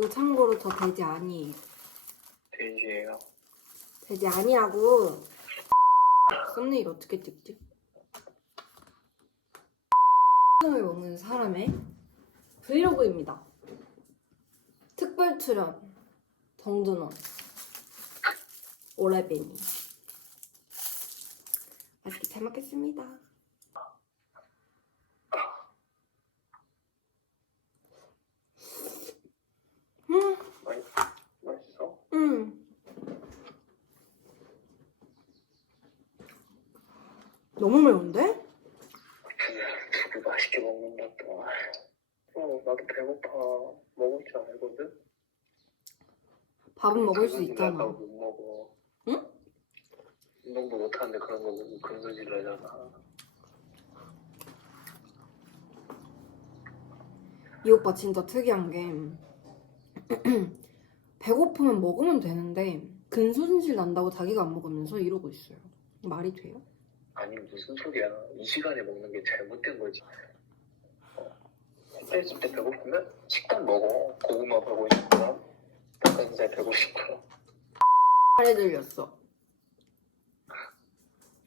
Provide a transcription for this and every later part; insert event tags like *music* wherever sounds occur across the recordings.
그 참고로 저 돼지 아니에요. 돼지예요. 돼지 아니라고. 썸네일 어떻게 찍지? 을 먹는 사람의 브이로그입니다. 특별 출연 정준원 오라베니 맛있게 잘 먹겠습니다. 음, 맛, 맛있어? 음. 너무 매운데? 두부 맛있게 먹는다 또. 어, 나도 배고파. 먹을 줄 알거든? 밥은 먹을 수 그런 있잖아. 못 먹어. 응? 운동도 못 하는데 그런 거 먹으면 근소질 나잖아. 이 오빠 진짜 특이한 게 *clears throat* 배고프면 먹으면 되는데 근손실 난다고 자기가 안 먹으면서 이러고 있어요. 말이 돼요? 아니, 무슨 소리야. 이 시간에 먹는 게 잘못된 거지. 어. 있을 때 배고프면 식단 먹어. 고구마 배고 싶고요. 닭가슴살 배고 싶고요. 팔에 들렸어.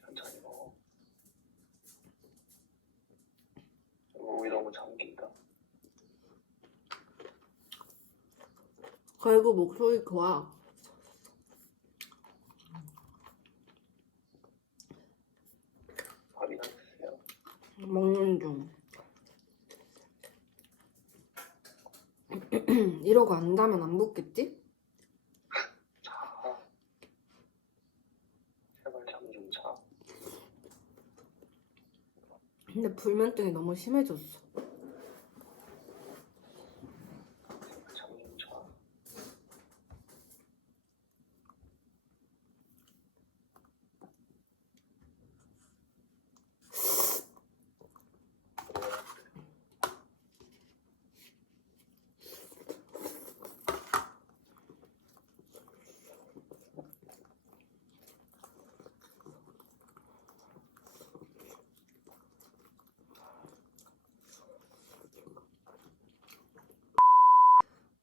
천천히 먹어. 목이 너무 잠긴다. 그리고 목소리 좋아. 밥이 났어요. 먹는 중. *clears throat* 이러고 안다면 안 먹겠지? 자. 제발 잠 좀 자. 근데 불면증이 너무 심해졌어.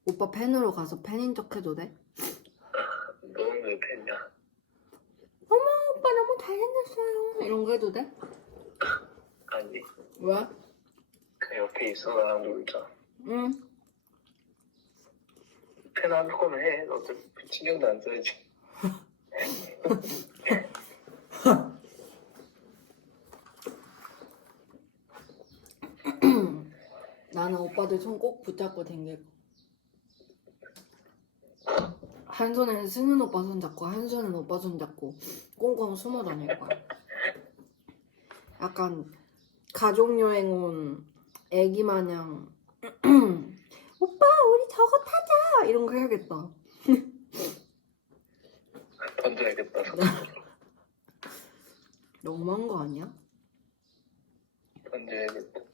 오빠 팬으로 가서 팬인 척 해도 돼? 너는 왜 팬이야? 어머 오빠 너무 잘생겼어요. 이런 거 해도 돼? 아니, 왜? 그 옆에 있어 나랑 놀자. 응. 팬할 거면 해. 너도 신경도 안 써야지. *laughs* 나는 오빠들 손 꼭 붙잡고 댕길 거. 한 손에는 승윤 오빠 손 잡고 한 손에는 오빠 손 잡고 꽁꽁 숨어 다닐 거야. 약간 가족 여행 온 애기 마냥 *clears throat* 오빠 우리 저거 타자 이런 거 해야겠다. 던져야겠다. *laughs* 너무한 거 아니야? 던져야겠다.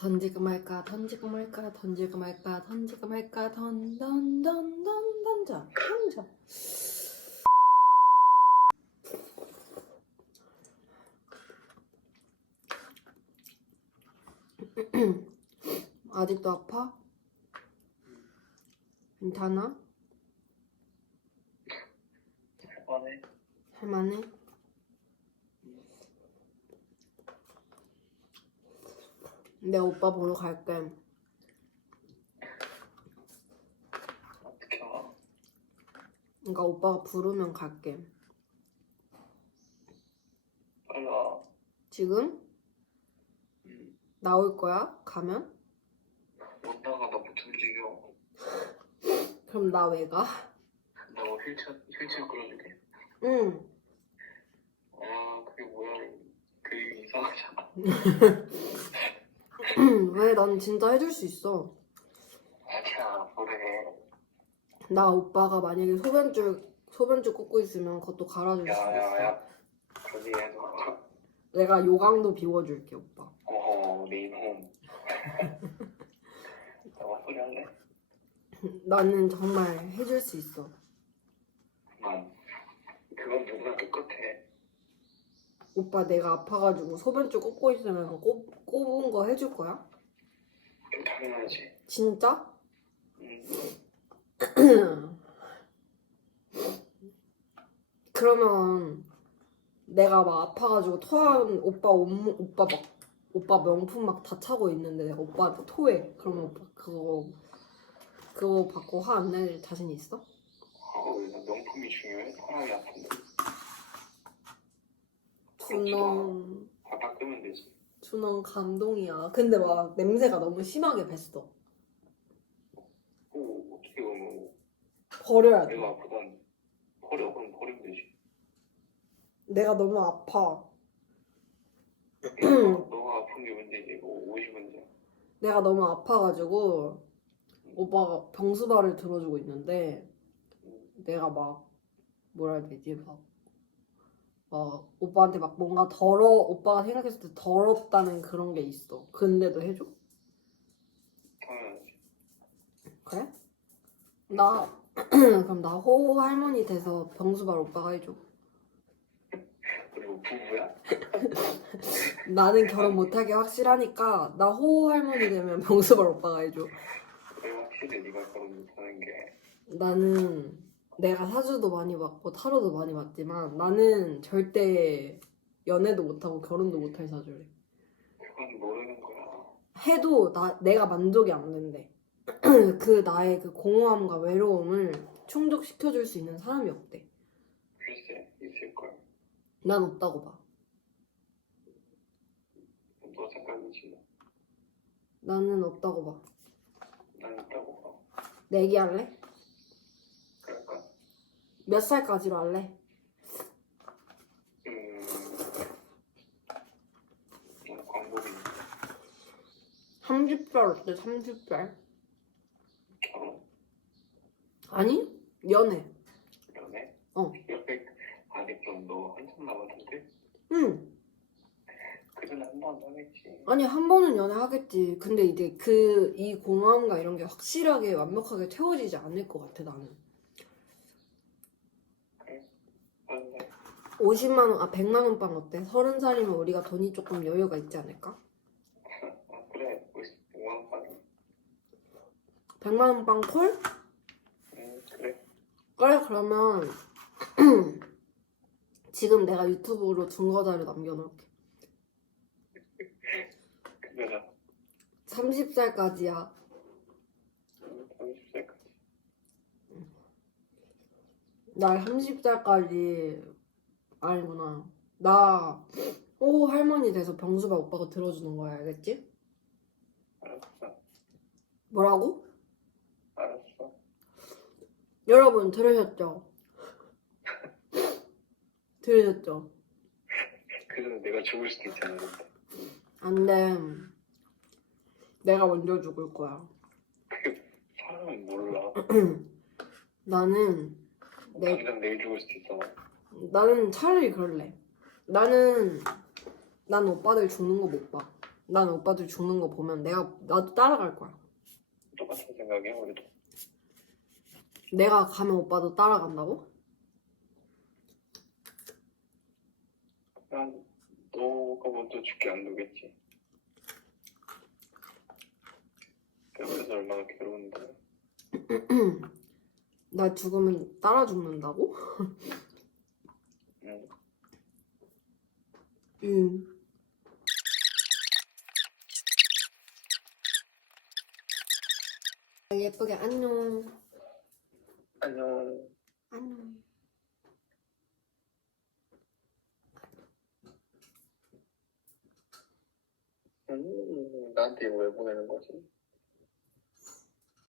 던지고 말까 던지고 말까 던지고 말까 던지고 말까 던 던 던 던 던져 던져 아직도 아파? 괜찮아? 할만해. 할만해? 내 오빠 보러 갈게 어떻게 와? 그러니까 오빠가 부르면 갈게 빨리 와. 지금? 응. 나올 거야? 가면? 못 나가 너못 움직여. 그럼 나 왜 가? 너 휠체어 휠체어 끌어줄게. 응 아 그게 뭐야? 그게 이상하잖아. *laughs* 왜? 난 진짜 해줄 수 있어 아니야 뭐래. 나 오빠가 만약에 소변줄 소변줄 꽂고 있으면 그것도 갈아줄 수 있어 야야야. 그러지 해도. 내가 요강도 비워줄게 오빠 어허 메인홈. 너가 소리 할래? 나는 정말 해줄 수 있어 응. 그건 누구나 똑같아. 오빠 내가 아파가지고 소변줄 꽂고 있으면 꼽, 꼽은 거 해줄 거야? 당연하지. 진짜? 음. 그러면 내가 막 아파가지고 토하 오빠 옷 오빠 막 오빠 명품 막 다 차고 있는데 내가 오빠한테 토해. 그러면 오빠 그거 그거 받고 화 안 낼 자신 있어? 아, 명품이 중요해? 사람이 아픈데. 존나. 다 닦으면 되지. 준원 감동이야. 근데 막 냄새가 너무 심하게 뱄어. 오, 어떻게 보면 버려야 돼. 내가 아프단 버려, 그럼 버리면 되지. 내가 너무 아파. *clears throat* 너가 아픈 게 문제지, 뭐 옷이 문제야. 내가 너무 아파가지고 오빠가 병수발을 들어주고 있는데 내가 막 뭐라 해야 되지 막, 막 오빠한테 막 뭔가 더러 오빠가 생각했을 때 더럽다는 그런 게 있어 근데도 해줘? 당연하지. 그래? 나 *clears throat* 그럼 나 호호 할머니 돼서 병수발 오빠가 해줘 그리고 부부야? *laughs* 나는 결혼 못하게 확실하니까 나 호호 할머니 되면 병수발 오빠가 해줘 왜 확실히 네가 결혼 못하는 게 나는 내가 사주도 많이 받고 타로도 많이 받지만 나는 절대 연애도 못하고 결혼도 못할 사주래. 그건 모르는 거야. 해도 나 내가 만족이 안 된대. *clears throat* 그 나의 그 공허함과 외로움을 충족시켜 줄 수 있는 사람이 없대. 글쎄, 있을걸. 난 없다고 봐. 너 생각이지. 뭐. 나는 없다고 봐. 난 있다고 봐. 내기할래? 몇 살까지로 할래? 음, 너무 광고비 30살 어때? 30살? 결혼, 아니? 연애. 연애? 어. 연애 아직 좀너 한참 남았는데? 응. 그전 한번 하겠지. 아니 한 번은 연애 하겠지. 근데 이제 그 이 공허함과 이런 게 확실하게 완벽하게 채워지지 않을 것 같아 나는. 그런데 50만 원, 아 100만 원 빵 어때? 30살이면 우리가 돈이 조금 여유가 있지 않을까? 아, 그래, 5만 원. 100만 원 빵 콜? 음, 그래. 그래 그러면 *clears throat* 지금 내가 유튜브로 증거 자료 남겨놓을게. 그래라. 30살까지야. 30살까지. 나 30살까지 아니구나. 나 오 할머니 돼서 병수바 오빠가 들어주는 거야 알겠지? 알았어. 뭐라고? 알았어. 여러분 들으셨죠? 들으셨죠? 그래서 내가 죽을 수도 있잖아. 안 돼. 내가 먼저 죽을 거야. 사람은 몰라. *clears throat* 나는 내 당장 내일 죽을 수도 있어. 나는 차라리 그럴래. 나는 난 오빠들 죽는 거 못 봐. 난 오빠들 죽는 거 보면 내가 나도 따라갈 거야. 똑같은 생각이야, 우리도. 내가 가면 오빠도 따라간다고? 난 너가 먼저 죽게 안 두겠지. 옆에서 얼마나 괴로운데. *clears throat* 나 죽으면 따라 죽는다고? *laughs* 응. 응. 예쁘게 안녕. 안녕. 안녕. 음, 나한테 이거 왜 보내는 거지?